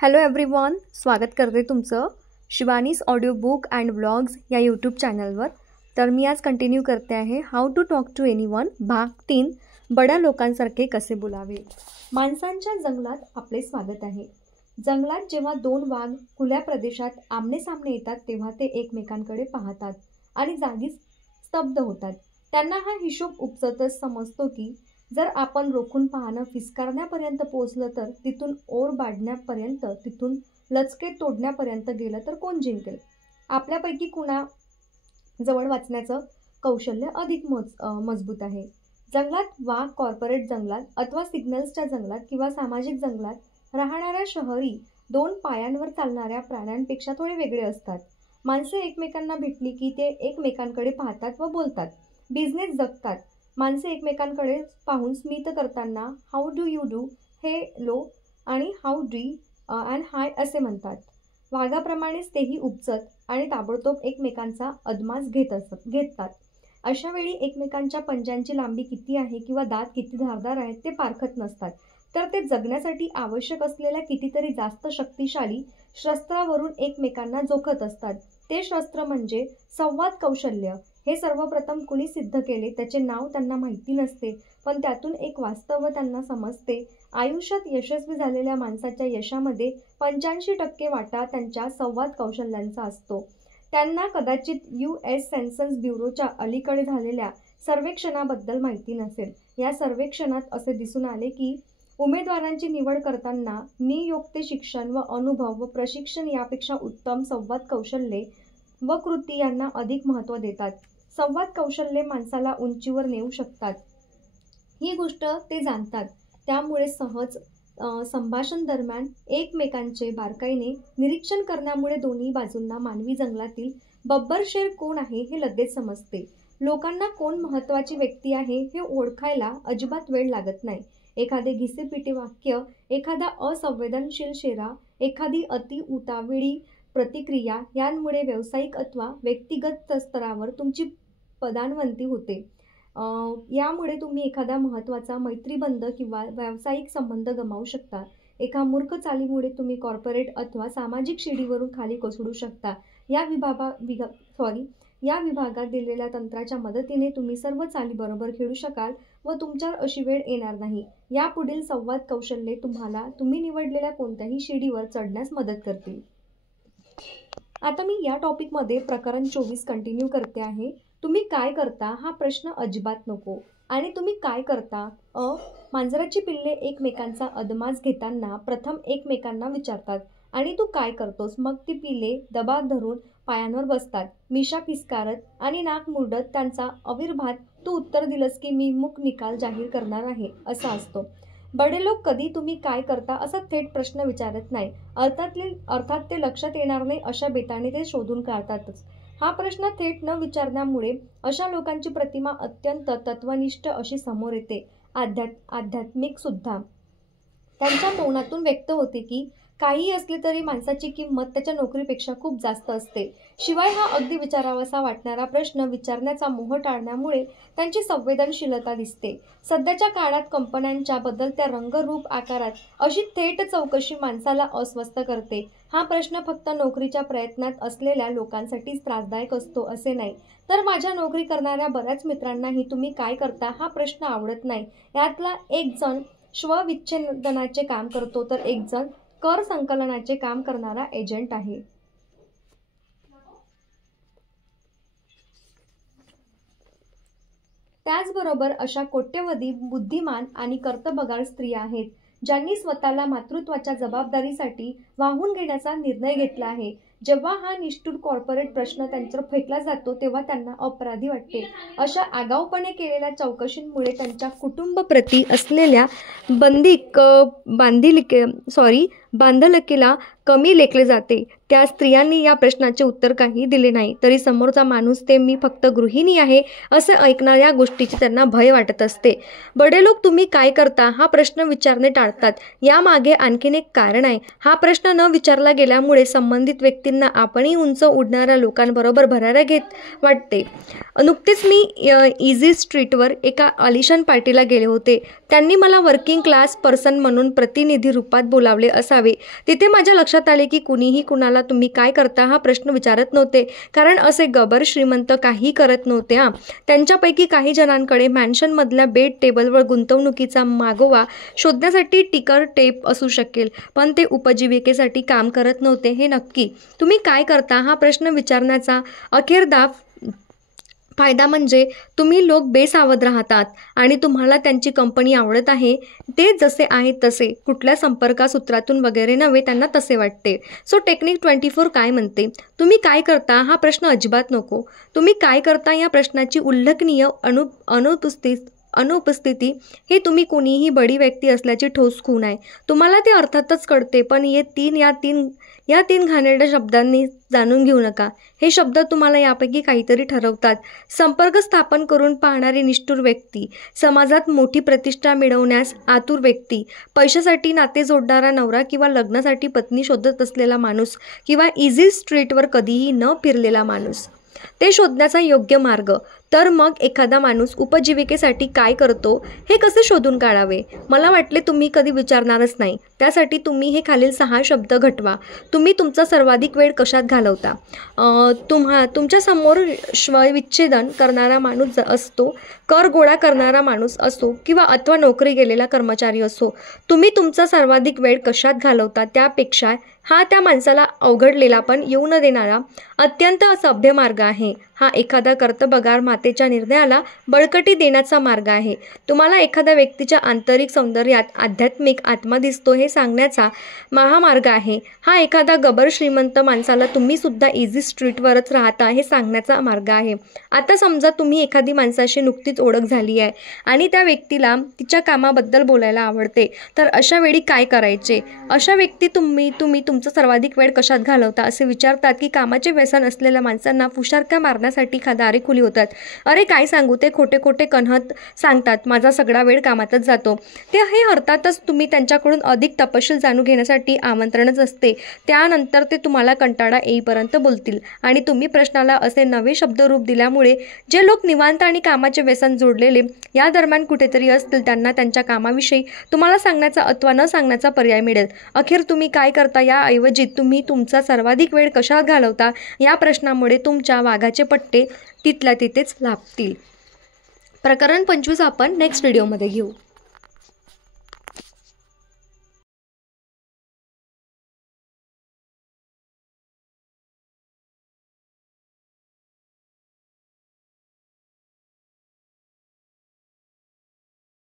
Hello everyone, स्वागत करते तुमचं Shivani's audio book and vlogs या यूट्यूब चॅनलवर। तर मी आज कंटिन्यू करते आहे how to talk to anyone भाग 3, बड्या लोकांसारखे कसे बोलावे। माणसांच्या जंगलात आपले स्वागत आहे। जंगलात जेव्हा दोन वाघ खुल्या प्रदेशात आमने सामने येतात तेव्हा ते एकमेकांकडे पाहतात आणि जागीच स्तब्ध होतात। त्यांना हा हिशोब उपजतच समजतो की जर आपण रोखून पाहणं फिसकारण्यापर्यंत पोहोचलं तर तिथून ओर बाडण्यापर्यंत, तिथून लचके तोडण्यापर्यंत गेलं तर कोण जिंकेल। आपल्यापैकी कुणा जवळ वाचण्याचं कौशल्य अधिक मजबूत आहे। जंगलात वाघ कॉर्पोरेट जंगलात अथवा सिग्नल्सच्या जंगलात किंवा सामाजिक जंगलात राहणाऱ्या शहरी दोन पायांवर चालणाऱ्या प्राण्यांपेक्षा थोडे वेगळे असतात। माणसे एकमेकांना भेटली की ते एकमेकांकडे पाहतात व बोलतात, बिझनेस जगतात। माणसे एकमेकांकडे पाहून स्मित करताना how do you do, hello आणि हाऊ डी अँड हाय असे म्हणतात। वाघाप्रमाणेच तेही उपजत आणि ताबडतोब एकमेकांचा अदमास घेतात। अशा वेळी एकमेकांच्या पंजांची लांबी किती आहे किंवा दात किती धारदार आहेत ते पारखत नसतात, तर ते जगण्यासाठी आवश्यक असलेल्या कितीतरी जास्त शक्तिशाली शस्त्रावरून एकमेकांना जोखत असतात। ते शस्त्र म्हणजे संवाद कौशल्य। हे सर्वप्रथम कुणी सिद्ध केले त्याचे नाव त्यांना माहिती नसते, पण त्यातून एक वास्तव त्यांना समजते। आयुष्यात यशस्वी झालेल्या माणसाच्या यशामध्ये 85% वाटा त्यांच्या संवाद कौशल्यांचा असतो। त्यांना कदाचित US सेन्सस ब्युरोच्या अलीकडे झालेल्या सर्वेक्षणाबद्दल माहिती नसेल। या सर्वेक्षणात असे दिसून आले की उमेदवारांची निवड करताना नियोक्ते शिक्षण व अनुभव व प्रशिक्षण यापेक्षा उत्तम संवाद कौशल्ये व कृती यांना अधिक महत्त्व देतात। संवाद कौशल्ये माणसाला उंचीवर नेऊ शकतात, ही गोष्ट ते जाणतात। त्यामुळे सहज संभाषण दरम्यान एकमेकांचे बारकाईने निरीक्षण करण्यामुळे दोन्ही बाजूंना मानवी जंगलातील बब्बरशेर कोण आहे हे लगेच समजते। लोकांना कोण महत्त्वाची व्यक्ती आहे हे ओळखायला अजिबात वेळ लागत नाही। एखादे घिसेपिटे वाक्य, एखादा असंवेदनशील शेरा, एखादी अति उतावळी प्रतिक्रिया यांमुळे व्यावसायिक अथवा व्यक्तिगत स्तरावर तुमची पदान्वती होते। यामुळे तुम्ही एखादा महत्त्वाचा मैत्रीबंध किंवा व्यावसायिक संबंध गमावू शकता। एका मूर्ख चालीमुळे तुम्ही कॉर्पोरेट अथवा सामाजिक शिडीवरून खाली कोसळू शकता। या विभागात दिलेल्या तंत्राच्या मदतीने तुम्ही सर्व चाली बरोबर खेळू शकाल व तुमच्यावर अशी वेळ येणार नाही। यापुढील संवाद कौशल्ये तुम्ही निवडलेल्या कोणत्याही शिडीवर चढण्यास मदत करतील। आता मी या टॉपिकमध्ये प्रकरण 24 कंटिन्यू करते आहे। तुम्ही काय करता हा प्रश्न अजिबात नको। आणि तुम्ही काय करता? मांजराची पिल्ले एकमेकांचा अदमास घेताना प्रथम एकमेकांना विचारतात, आणि तू काय करतोस? मग ती पिल्ले दबा धरून पायांवर बसतात, मिशा फिसकारत आणि नाक मुरडत त्यांचा अविर्भात तू उत्तर दिलंस की मी मूक निकाल जाहीर करणार आहे असा असतो। बडे लोक कधी तुम्ही काय करता असा थेट प्रश्न विचारत नाही। अर्थात ते लक्षात येणार नाही अशा बेताने ते शोधून काढतातच। हा प्रश्न थेट न विचारण्यामुळे अशा लोकांची प्रतिमा अत्यंत तत्वनिष्ठ अशी समोर येते, आध्यात्मिक सुद्धा। त्यांच्या तोंडातून व्यक्त होते की काहीही असले तरी माणसाची किंमत त्याच्या नोकरीपेक्षा खूप जास्त असते। शिवाय हा अगदी विचारावासा वाटणारा प्रश्न विचारण्याचा मोह टाळण्यामुळे त्यांची संवेदनशीलता दिसते। सध्याच्या काळात कंपन्यांच्या बदलत्या रंगरूप आकारात अशी थेट चौकशी माणसाला अस्वस्थ करते। हा प्रश्न फक्त नोकरीच्या प्रयत्नात असलेल्या लोकांसाठीच त्रासदायक असतो असे नाही, तर माझ्या नोकरी करणाऱ्या बऱ्याच मित्रांनाही तुम्ही काय करता हा प्रश्न आवडत नाही। यातला एक जण स्वविच्छेदनाचे काम करतो तर एक जण कर संकलनाचे काम करणारा एजंट आहे। त्याचबरोबर अशा कोट्यवधी बुद्धिमान आणि कर्तबगार स्त्रिया आहेत ज्यांनी स्वतःला मातृत्वाच्या जबाबदारीसाठी वाहून घेण्याचा निर्णय घेतला आहे। जेव्हा हा निष्ठुर कॉर्पोरेट प्रश्न त्यांच्यावर फेकला जातो तेव्हा त्यांना अपराधी वाटते। अशा आगाऊपणे केलेल्या चौकशींमुळे त्यांच्या कुटुंबाप्रती असलेल्या बांधिलकीला कमी लेखले जाते। त्या स्त्रियांनी या प्रश्नाचे उत्तर काही दिले नाही तरी समोरचा माणूस ते मी फक्त गृहिणी आहे असे ऐकणार या गोष्टीची त्यांना भय वाटत असते। बडे लोक तुम्ही काय करता हा प्रश्न विचारणे टाळतात। यामागे आणखीन एक कारण आहे। हा प्रश्न न विचारला गेल्यामुळे संबंधित व्यक्ती व्यक्तींना आपणही उंच उडणाऱ्या लोकांबरोबर भराऱ्या घेत वाटते. नुकतेच मी इझी स्ट्रीटवर एका आलिशान पार्टीला गेले होते. त्यांनी मला वर्किंग क्लास पर्सन म्हणून प्रतिनिधी रूपात बोलावले असावे. तिथे माझ्या लक्षात आले की कुणीही कुणाला तुम्ही काय करता हा प्रश्न विचारत नव्हते, कारण असे गबर श्रीमंत काही करत नव्हते. त्यांच्यापैकी काही जणांकडे मॅन्शनमधल्या बेड टेबलवर गुंतवणुकीचा मागोवा शोधण्यासाठी टिकर टेप असू शकेल, पण ते उपजीविकेसाठी काम करत नव्हते हे नक्की. तुम्ही काय करता हा प्रश्न विचारण्याचा अखेरदा फायदा म्हणजे तुम्ही लोक बेसावध राहतात आणि तुम्हाला त्यांची कंपनी आवडत आहे. ते जसे आहेत तसे, कुठल्या संपर्कासूत्रातून वगैरे नव्हे, त्यांना तसे वाटते. सो टेक्निक 24 काय म्हणते? तुम्ही काय करता हा प्रश्न अजिबात नको. तुम्ही काय करता या प्रश्नाची उल्लेखनीय अनुपस्थिती हे तुम्ही कोणीही बडी व्यक्ती असल्याची ठोस खूण आहे. तुम्हाला ते अर्थातच कळते, पण या तीन घाणेरड्या शब्दांनी जाणून घेऊ नका. हे शब्द तुम्हाला यापैकी काहीतरी ठरवतात. संपर्क स्थापन करून पाहणारी निष्ठुर व्यक्ती, समाजात मोठी प्रतिष्ठा मिळवण्यास आतुर व्यक्ती, पैशासाठी नाते जोडणारा नवरा किंवा लग्नासाठी पत्नी शोधत असलेला माणूस किंवा इझी स्ट्रीटवर कधीही न फिरलेला माणूस. ते शोधण्याचा योग्य मार्ग. तर मग एखादा माणूस उपजीविकेसाठी काय करतो हे कसे शोधून काढावे? मला वाटले तुम्ही कधी विचारणारच नाही. त्यासाठी तुम्ही हे खालील 6 शब्द घटवा. तुम्ही तुमचा सर्वाधिक वेळ कशात घालवता? तुमच्यासमोर विच्छेदन करणारा माणूस असतो, कर गोळा करणारा माणूस असो अथवा नोकरी गेलेला कर्मचारी असो, तुम्ही तुमचा सर्वाधिक वेळ कशात घालवता त्यापेक्षा हा त्या माणसाला अवघडलेला पण येऊ न देणारा अत्यंत सभ्य मार्ग आहे. हा एखादा कर्तबगार मातेच्या निर्णयाला बळकटी देण्याचा मार्ग आहे. तुम्हाला एखाद्या व्यक्तीच्या आंतरिक सौंदर्यात आध्यात्मिक आत्मा दिसतो हे सांगण्याचा महामार्ग आहे. हा एखादा गबर श्रीमंत माणसाला तुम्ही सुद्धा इझी स्ट्रीटवरच राहता हे सांगण्याचा मार्ग आहे. आता समजा तुम्ही एखादी माणसाशी नुकतीच ओळख झाली आहे आणि त्या व्यक्तीला तिच्या कामाबद्दल बोलायला आवडते, तर अशा वेळी काय करायचे? अशा व्यक्ती तुम्ही तुमचा सर्वाधिक वेळ कशात घालवता असे विचारतात की कामाचे व्यसन असलेल्या माणसांना फुशारक्या मारण्यासाठी दारे खुली होतात. अरे काय सांगू, ते खोटे खोटे कणहत सांगतात, माझा सगळा वेळ कामातच जातो. ते हे अर्थातच तुम्ही त्यांच्याकडून अधिक तपशील जाणून घेण्यासाठी आमंत्रणच असते. त्यानंतर ते तुम्हाला कंटाळा येईपर्यंत बोलतील आणि तुम्ही प्रश्नाला असे नवे शब्दरूप दिल्यामुळे जे लोक निवांत आणि कामाचे व्यसन जोडलेले या दरम्यान कुठेतरी असतील त्यांना त्यांच्या कामाविषयी तुम्हाला सांगण्याचा अथवा न सांगण्याचा पर्याय मिळेल. अखेर तुम्ही काय करता याऐवजी तुम्ही तुमचा सर्वाधिक वेळ कशात घालवता या प्रश्नामुळे तुमच्या वाघाचे पट्टे तिथल्या तिथेच लाभतील. प्रकरण 25 आपण नेक्स्ट व्हिडिओमध्ये घेऊ.